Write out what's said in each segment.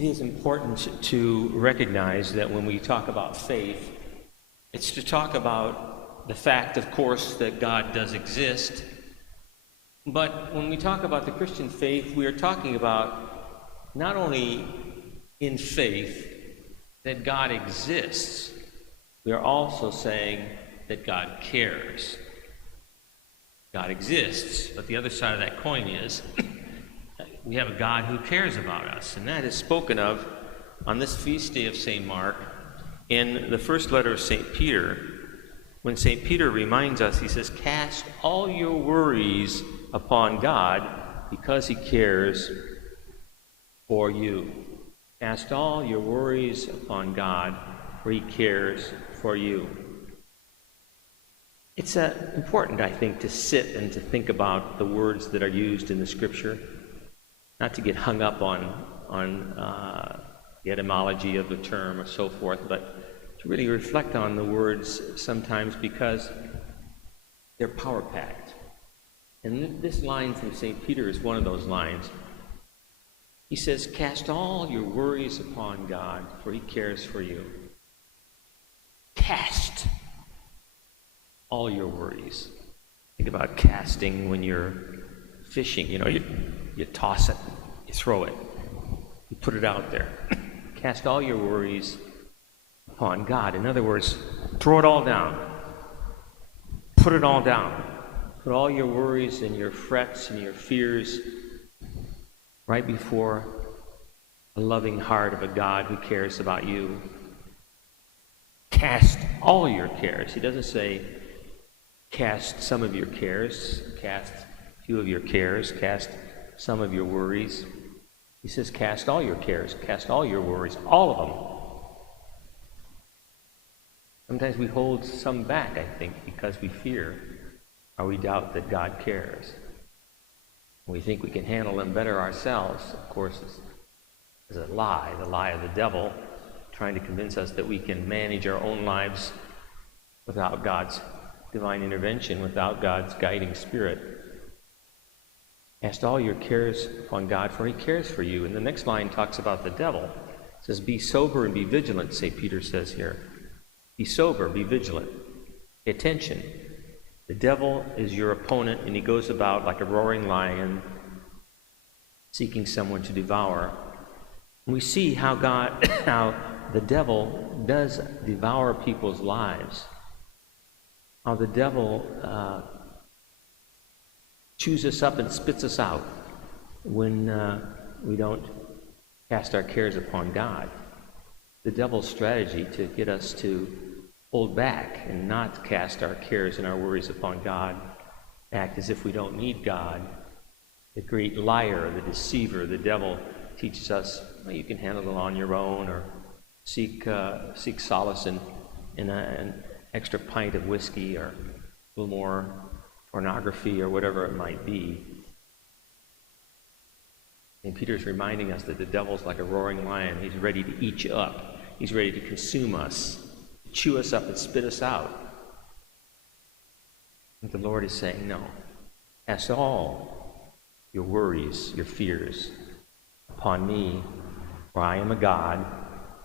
It is important to recognize that when we talk about faith, it's to talk about the fact, of course, that God does exist. But when we talk about the Christian faith, we are talking about not only in faith that God exists, we are also saying that God cares. God exists, but the other side of that coin is we have a God who cares about us, and that is spoken of on this feast day of St. Mark in the first letter of St. Peter. When St. Peter reminds us, he says, "Cast all your worries upon God because he cares for you." Cast all your worries upon God, for he cares for you. It's important, I think, to sit and to think about the words that are used in the Scripture, not to get hung up on the etymology of the term or so forth, but to really reflect on the words sometimes because they're power-packed. And this line from St. Peter is one of those lines. He says, "Cast all your worries upon God, for he cares for you." Cast all your worries. Think about casting when you're fishing. You toss it, you throw it, you put it out there. Cast all your worries upon God. In other words, throw it all down. Put it all down. Put all your worries and your frets and your fears right before a loving heart of a God who cares about you. Cast all your cares. He doesn't say cast some of your cares, cast a few of your cares, cast some of your worries. He says cast all your cares, cast all your worries, all of them. Sometimes we hold some back, I think, because we fear or we doubt that God cares. We think we can handle them better ourselves. Of course, it's a lie, the lie of the devil, trying to convince us that we can manage our own lives without God's divine intervention, without God's guiding spirit. Cast all your cares upon God, for he cares for you. And the next line talks about the devil. It says, "Be sober and be vigilant," St. Peter says here. Be sober, be vigilant. Pay attention. The devil is your opponent, and he goes about like a roaring lion, seeking someone to devour. And we see how the devil does devour people's lives. How the devil chews us up and spits us out when we don't cast our cares upon God. The devil's strategy to get us to hold back and not cast our cares and our worries upon God, act as if we don't need God. The great liar, the deceiver, the devil teaches us, well, you can handle it on your own, or seek solace in an extra pint of whiskey or a little more pornography or whatever it might be. And Peter's reminding us that the devil's like a roaring lion. He's ready to eat you up. He's ready to consume us, chew us up and spit us out. But the Lord is saying, no. Cast all your worries, your fears upon me, for I am a God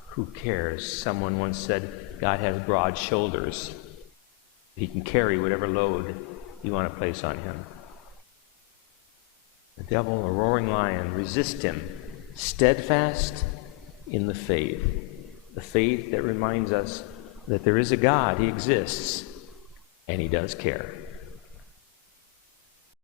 who cares. Someone once said, God has broad shoulders. He can carry whatever load you want to place on him. The devil, a roaring lion, resist him, steadfast in the faith that reminds us that there is a God, he exists, and he does care.